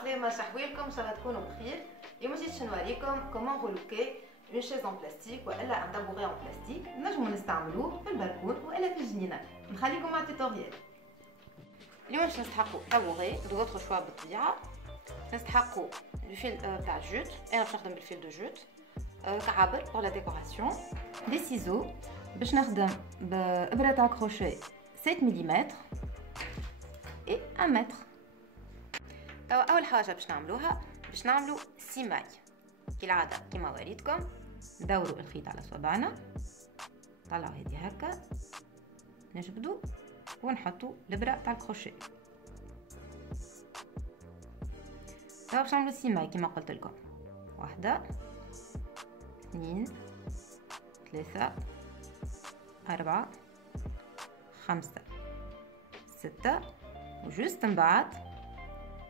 عسلامة شحوالكم ان شاء الله تكونوا بخير. اليوم جيت نوريكم كومون رولوكي اون شيز ان بلاستيك والا ان طابوغي ان بلاستيك نجمو نستعملوه في البلكون والا في الجنينه. نخليكم مع التوتوريال. اليوم باش نستحقوا طابوغي دو فوتر شوا بالطبيعه، نستحقوا الفيل تاع الجوت، انا باش نخدم بالفيل دو جوت، كعابر بور لا ديكوراسيون، دي سيزو باش نخدم بابره تاع كروشيه 7 ملم اي 1 متر. توا اول حاجه باش نعملوها باش نعملو سيماي كالعاده كيما وريتكم. ندوروا الخيط على صوابعنا، طلعوا هذه هكا، نجبدو ونحطو الابره تاع الكروشيه. توا باش نعملو سيماي كيما قلت لكم، 1 2 3 4 5 6 وجوست من بعد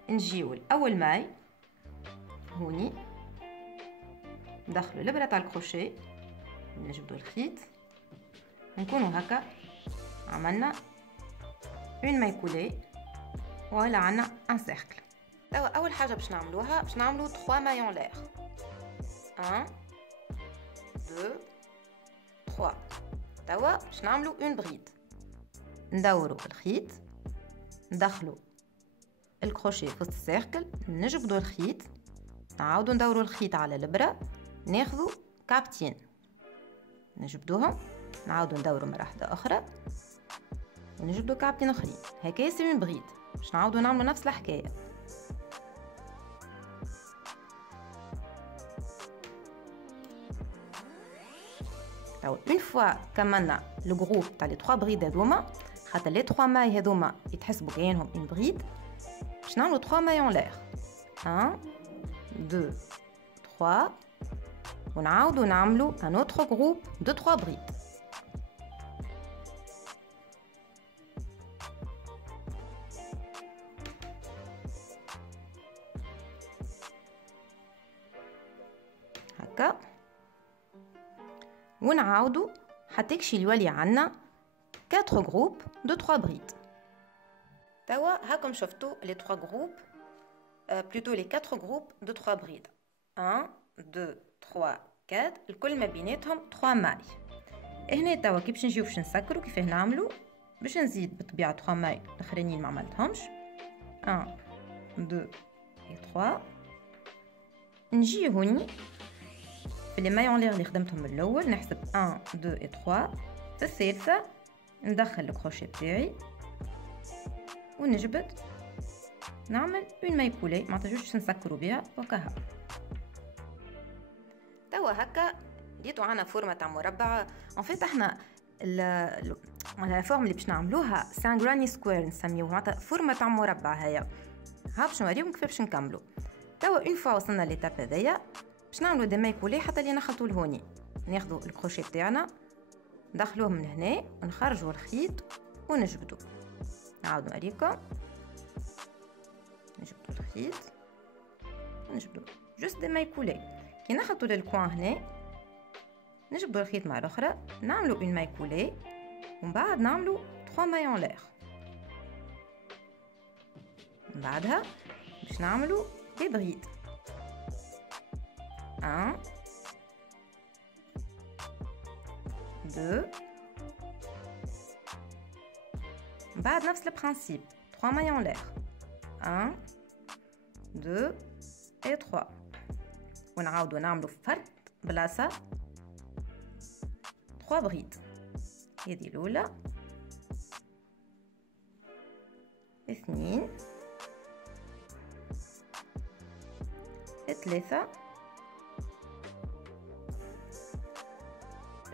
نجيو الاول ماي هوني، ندخلو الابره تاع الكروشيه، نجبدو الخيط، نكونو هكا عملنا اون ماي كولي ولا عنا ان سيركل. توا اول حاجه باش نعملوها باش نعملو 3 مايون لير، 1 2 3. توا باش نعملو اون بريد، ندورو الخيط، ندخلو الكروشيه في السيركل، نجبدو الخيط، نعاودو ندورو الخيط على الابره، ناخذو كابتين نجبدوهم، نعاودو ندورو مره واحده اخرى ونجبدو كابتين اخرين. هكا سي اون بريد. باش نعاودو نعملو نفس الحكايه. توا اون فوا كملنا لو جروب تاع لي 3 بريد هذوما، خاطر لي 3 ماي هذوما يتحسبوا كاينهم اون بريد، باش نعملو 3 مايون لير، 1 2 3 ونعاودو نعملو ان اوتر جروب دو 3 بريد. هكا ونعاودو حتى يكشي يولي عنا 4 جروب دو 3 بريد. توا هاكم شفتوا لي 3 جروب بلوتو لي 4 جروب دو 3 بريد، 1 2 3 4 الكل ما بيناتهم 3 ماي. هنا توا كي باش نجيو باش نسكرو كيفاه نعملو، باش نزيد بالطبيعه 3 ماي الاخرانيين ما عملتهمش، 1 2 3. نجي هوني في لي مايون لير اللي خدمتهم من الاول، نحسب 1 2 3. في الثالثه ندخل الكروشيه بتاعي ونجبد، نعمل اون ماي كولي ما تجوش نسكروا بها وكها. توا هكا لقيتو عنا فورمه تاع مربع. ان فيت احنا لا فورم اللي باش نعملوها سان غراني سكوير نسميوه، معناتها فورمه تاع مربع. هيا ها باش نوريكم كيف باش نكملو. توا اون فوا وصلنا ليتاب هذيا باش نعملو دي ماي كولي حتى اللي نخلطو لهوني. ناخذو الكروشيه تاعنا ندخلوه من هنا ونخرجوا الخيط ونجبدو. نعاود نوريكم، نجبدو الخيط ونجبدو جوست دي ماي كولي. كي نخلطو للكوان هنا نجبدو الخيط مره اخرى، نعملو اون ماي كولي ومن بعد نعملو 3 مايون لير. من بعدها باش نعملو دي بريد، 1 2. من بعد نفس البرانسيب 3 مايون لير، 1 2 et 3. ونعاودو نعملو فرد بلاصه 3 بريد. هذه الاولى، 2 3.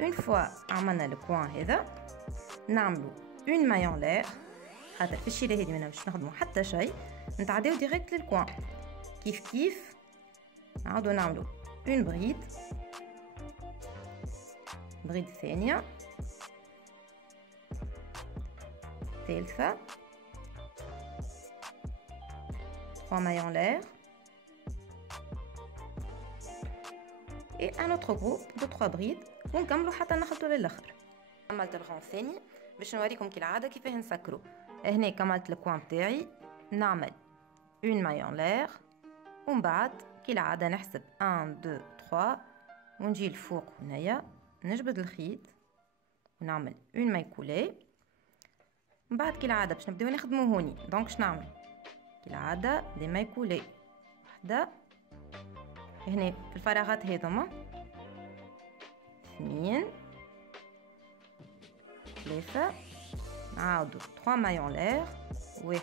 اون فوا عملنا الكوان هذا نعملو اون مايون لير، خاطر في الشيله هذه مانا باش نخدمو حتى شيء، نتعداو ديريكت للكوان. كيف نعاودو نعملو اون بريد ثانيه، ثالثه 3 مايون لير et un autre groupe de 3 بريد ونكملو حتى نخلطو للاخر. عملت الغون الثاني باش نوريكم كالعاده كيفاه نسكرو. هنا كملت الكوان تاعي، نعمل اون مايون لير ومن بعد كالعادة نحسب 1 2 3 ونجي الفوق هنايا نجبد الخيط ونعمل اون مايكولي. من بعد كالعادة باش نبداو نخدمو هوني، دونك باش نعمل كالعادة دي مايكولي، وحدة هنا في الفراغات هذوما، 2 3 نعاودو 3 مايون لير، 1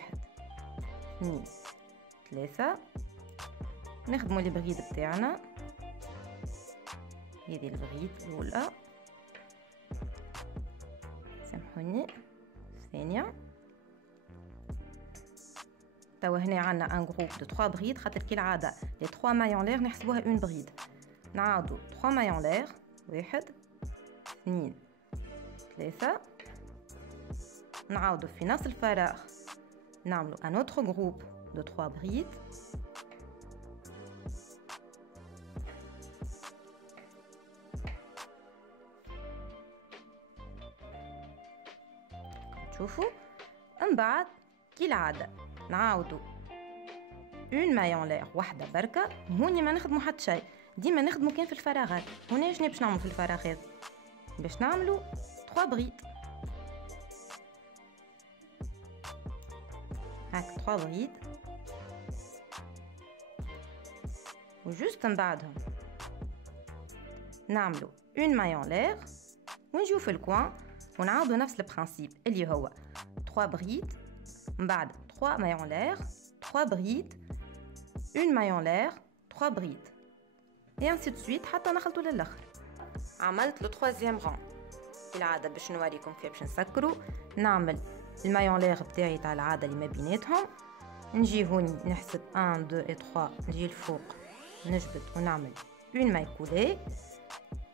2 3 نخدمو لي بغيد بتاعنا. هذه البغيد الاولى، سامحوني الثانيه. توا هنا عندنا ان جروب دو 3 بغيد، خاطر كالعاده لي 3 مايون لير نحسبوها اون بغيد. نعاودو 3 مايون لير، 1 2 3 نعاودو في نفس الفراغ نعملو ان اوتر جروب دو 3 بغيد. شوفوا من بعد كالعادة نعاودو اون مايون لير، وحدة بركة. هوني ما نخدمو حتى شيء، ديما نخدمو كان في الفراغات. هنا شنو باش نعملو في الفراغات؟ باش نعملو 3 بغيد، هاك 3 بغيد، وجوست من بعدهم نعملو اون مايون لير ونجيو في الكوان ونعاودو نفس البرانسيب اللي هو 3 بغيد، من بعد 3 مايون لير، 3 بغيد، اون مايون لير، 3 بغيد، et ainsi de suite حتى نخلطو للاخر. عملت لو 3 ران كالعاده باش نوريكم كيف باش نسكرو. نعمل المايون لير بتاعي تاع العاده اللي ما بيناتهم، نجي هوني نحسب 1 2 3، نجي الفوق نجبد ونعمل اون مايكولي،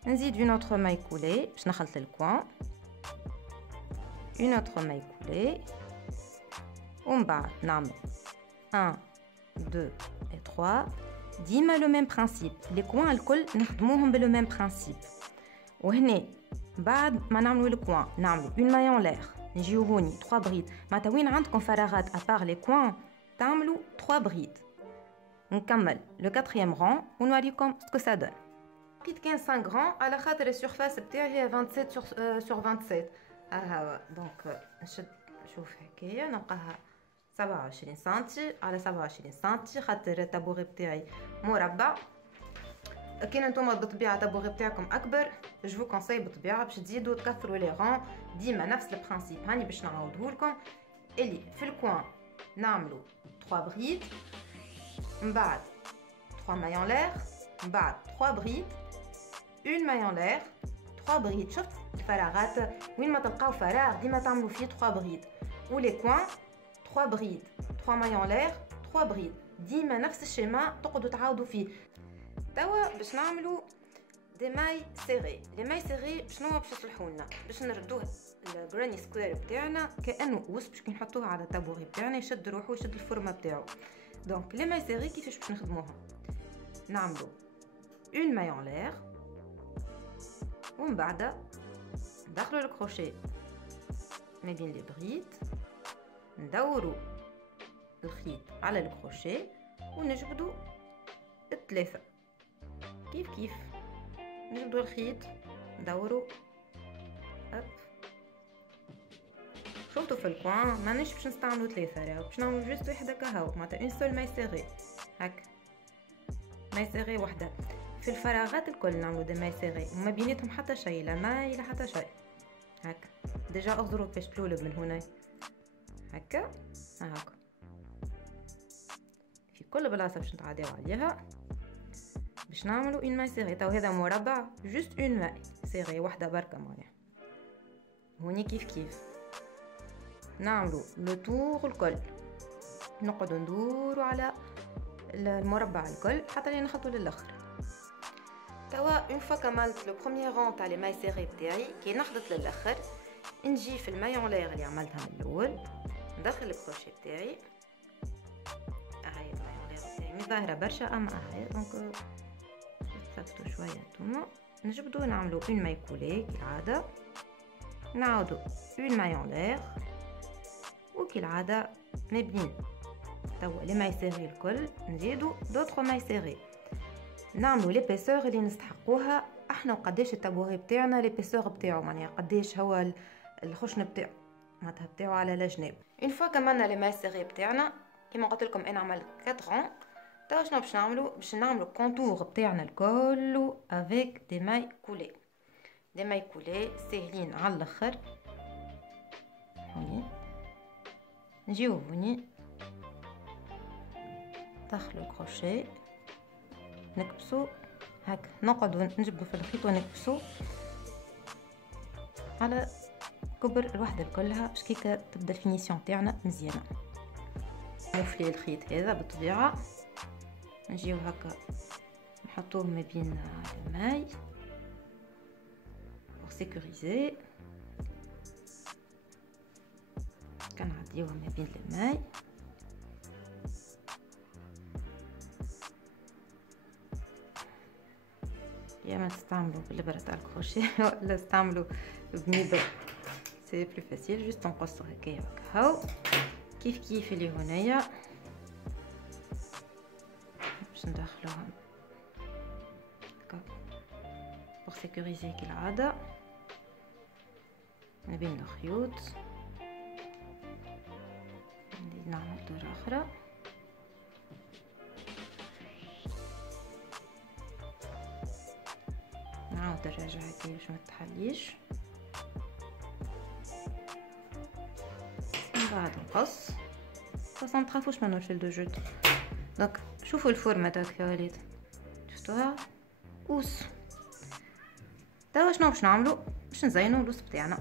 نزيد اون اوتر مايكولي باش نخلط الكوان، اون اوتر مايكولي، ومن بعد نعمل 1 2 3. ديما لو ميم برانسيب، لي كوان الكل نخدموهم بلو ميم برانسيب. وهنا بعد ما نعملو الكوان نعملو اون مايون لير، نجيو هوني 3 بغيد. معناتها وين عندكم فراغات ابار لي كوان تعملو 3 بغيد. نكمل لو 4 ران ونوريكم سكو سا دون. لقيت كان 5 ران على خاطر السورفاس بتاعي هي 27 sur 27. ها دونك نشد نشوف هكايا نلقاها 27 سنتي على 27 سنتي، خاطر الطابوغي بتاعي مربع. كان نتوما بالطبيعه الطابوغي بتاعكم اكبر، جو كونساي بالطبيعه باش تزيدوا تكثروا لي ران. ديما نفس البرانسيب هاني باش نعاودوه لكم، اللي في الكوان نعملوا 3 بغيد، من بعد 3 مايون لير، من بعد 3 بغيد، اون مايون لير، 3 بغيد. شفت الفراغات وين ما تلقاو فراغ ديما تعملوا فيه 3 بغيد، ولي كوان 3 بغيد، 3 مايون لير، 3 بغيد. ديما نفس الشيما تقعدوا تعاودوا فيه. توا باش نعملوا دي ماي سيغي. لي ماي سيغي شنو باش يصلحوا لنا؟ باش نردوه الجراني سكوير بتاعنا كانه قوس، باش كي نحطوه على الطابوغي بتاعنا يشد روحو يشد الفورمه بتاعو. دونك لي ماي سيغي كيفاش باش نخدموهم؟ نعملوا اون مايون لير، ومن بعد ندخلوا الكروشيه ما بين لي بغيد، ندوروا الخيط على الكروشيه ونجبدوا الثلاثه كيف نجبدوا الخيط ندوروا هب. شفتوا في الكوان مانيش باش نستعملوا 3 راهو باش نعملوا جوست وحده كهو، معناتها اون سول ماي سيغي هاك، ماي سيغي وحده. في الفراغات الكل نعملوا دي ماي سيغي وما بيناتهم حتى شيء، لا ماي لا حتى شيء. هاك ديجا اغزروا كيفاش تلولب من هنا هكا هاكا في كل بلاصه باش نتعداو عليها باش نعملوا اون ماي سيغي. تو هذا مربع جوست اون ماي سيغي وحده بركه معناها. هوني كيف نعملوا لو طور الكل، نقعدوا ندوروا على المربع الكل حتى لين نخلطوا للاخر. توا اون فوا كملت لو بروميير رون تاع لي ماي سيغي بتاعي، كي نخلط للاخر نجي في المايون لير اللي عملتها من الاول، ندخل الكروشيه بتاعي. هاي المايون لير بتاعي مش ظاهره برشا اما هاي، دونك ثبتوا شويه نتوما. نجبدو نعملو اون مايكولي كالعاده، نعاودو اون مايون لير، وكالعاده ما بين توا لي ماي سيري الكل نزيدو دوطخ ماي سيري، نعملو ليبيسور اللي نستحقوها احنا وقداش التابوغي بتاعنا ليبيسور بتاعو، معناها قداش هو الخشن بتاعو معناتها بتاعو على الجناب. اون فوا كملنا لي ماي سيري بتاعنا كيما قلت لكم انا عملت 4 توا شنو باش نعملو؟ باش نعملو كونتور بتاعنا الكل افيك دي ماي كولي. دي ماي كولي ساهلين على الاخر. هوني نجيو هوني دخلوا الكروشيه نكبسو هكا، نقعدو نجبدو في الخيط ونكبسو على كبر الوحده كلها باش كيكا تبدا الفينيسيون تاعنا مزيانه. نوفلي الخيط هذا بالطبيعه نجيو هكا نحطوه ما بين الماي بور سيكوريزي، كنعديوها ما بين الماي يا ما تستعملوا بالابره تاع الكروشيه ولا تستعملوا بنيبه سي بلو فاسيل. جوست نقصوا هكايا هاو كيف اللي هنايا باش ندخلوها هكا بور سيكوريزي كالعاده ما بين الخيوط. نعمل دورة اخرى نعاود نرجع هكايا باش ما تحليش، من بعد نقص بس ما تخافوش من الفيل دو جوت. دونك شوفوا الفورمه تاعك يا وليد، شفتوها قوس. توا شنو باش نعملو؟ باش نزينو اللوس بتاعنا.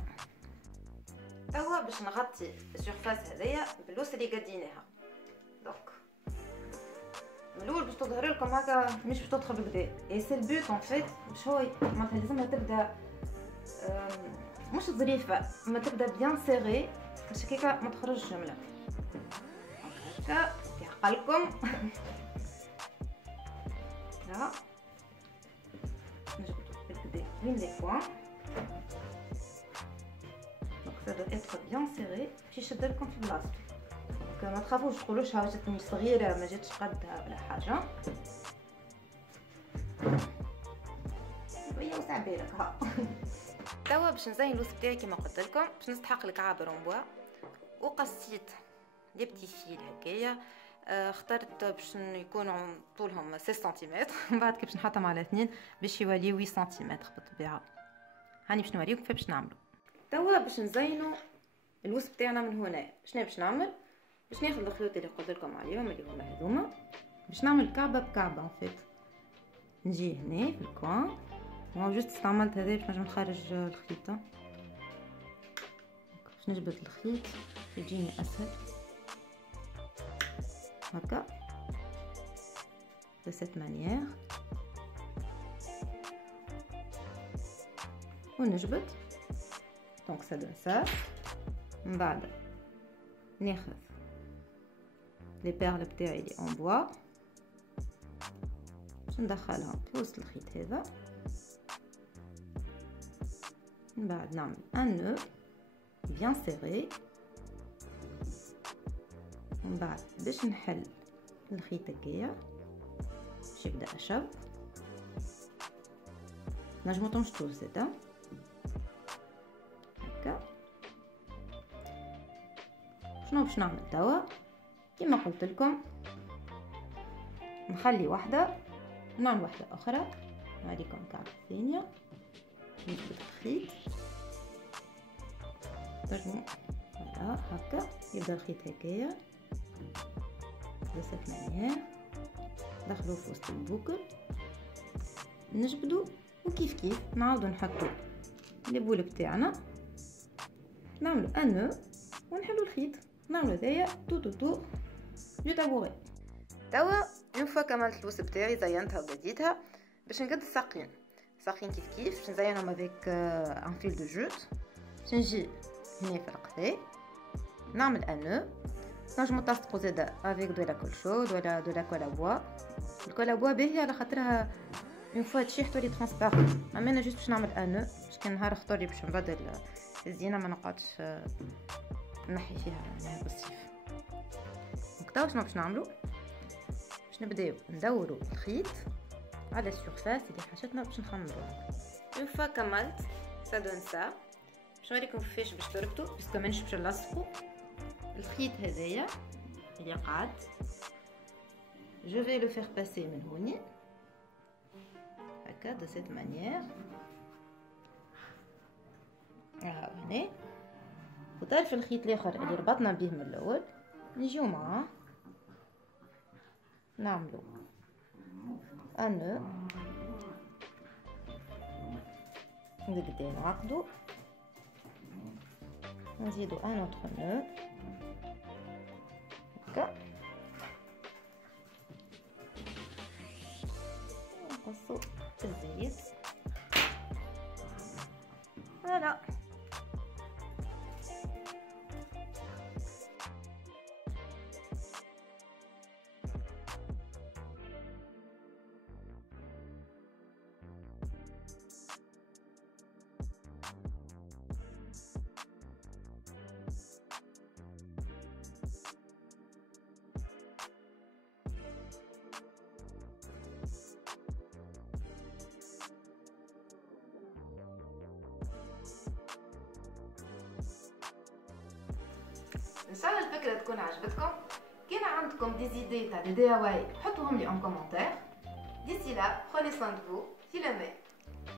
توا باش نغطي السيرفاس هذيا باللوس اللي قديناها. دونك من الاول باش تظهر لكم هكا مش باش تدخل بالكدا، اي سي البوت ان فيت باش هو معناتها لازمها تبدا مش ظريفه اما تبدا بيان سيري باش هكاكا ما تخرجش جمله هكا في عقلكم. لا نجبدو بالكدا وين لي بوين، دونك سا دو اتر بيان سيري باش يشد لكم في بلاصتو. ما تخافوش تقولوش ها جاتني صغيره ما جاتش قدها ولا حاجه، شويه وسع بالك ها. توا باش نزين اللوس بتاعي كيما قلت لكم باش نستحق الكعاب رونبوا وقصيت دي بتي فيل هكايا. اخترت باش يكونوا طولهم 6 سنتيمتر بعد كي باش نحطهم على 2 باش يوليو 8 سنتيمتر بالطبيعه. هاني باش نوريكم كيف باش نعملوا. توا باش نزينوا اللوس بتاعنا من هنا. شنو باش نعمل؟ باش ناخذ الخيوط اللي قلت لكم عليهم اللي هما هذوما باش نعمل كعبه بكعبه ان فيت. نجي هنا في الكوان هو جوست استعملت هذا باش نجم نخرج الخيط باش نجبد الخيط يجيني اسهل هكا de cette manière ونجبد. دونك ça donne ça. من بعد ناخذ لي بيرل بتاعي اللي اون بوا باش ندخلهم في وسط الخيط هذا. من بعد نعمل ان نو بيان سيري. من بعد باش نحل الخيط هكايا باش يبدا اشب نجمو تمشطو زادا هكا. شنو باش نعمل توا؟ كيما قلت لكم نخلي واحده ونعمل واحده اخرى. نوريكم كعبه ثانيه. نجبد الخيط ترجمو فوالا هكا يبدا الخيط هكايا de cette manière. ندخلو في وسط البوكل نجبدو وكيف نعاودو نحطو لي بول بتاعنا نعملو ان نو ونحلو الخيط نعملو هذايا تو دو تابوغي. توا اون فوا كملت اللوس بتاعي زينتها وبديتها باش نقد الساقين كيف باش نزينهم افيك ان فيل دو جوت. باش نجي هنا في القفاي نعمل ان نو. نجمو تلصقو زادا افيك دو لا كول شود ولا دو لا كول ا بوا. الكول ا بوا باهيه على خاطرها اون فوا تشيح تولي ترانسبارون. اما انا جوست باش نعمل ان نو باش كان نهار خطوري باش نبدل الزينه ما نقعدش نحي فيها معناها بالصيف. دونك شنو باش نعملو؟ باش نبداو ندورو الخيط على السيرفاس اللي حاجتنا باش نخمروها. اون فوا كملت سا دون سا، باش نوريكم كيفاش باش تربطو باسكو مانيش باش نلصقو الخيط هذايا اللي قاعد. جو في لو فير باسي من هوني هكا دو سيت مانيير. هنا وطرف الخيط الاخر اللي ربطنا به من الاول نجيو معاه نعملو ان نو نقدر نعقدو، نزيدو ان اوتر نو هكا، نقصو الزيت. فوالا ان شاء الله الفكره تكون عجبتكم. كان عندكم دي زيدي تاع دي DIY حطوهم لي en commentaire. D'ici là, prenez soin de vous. Philomé.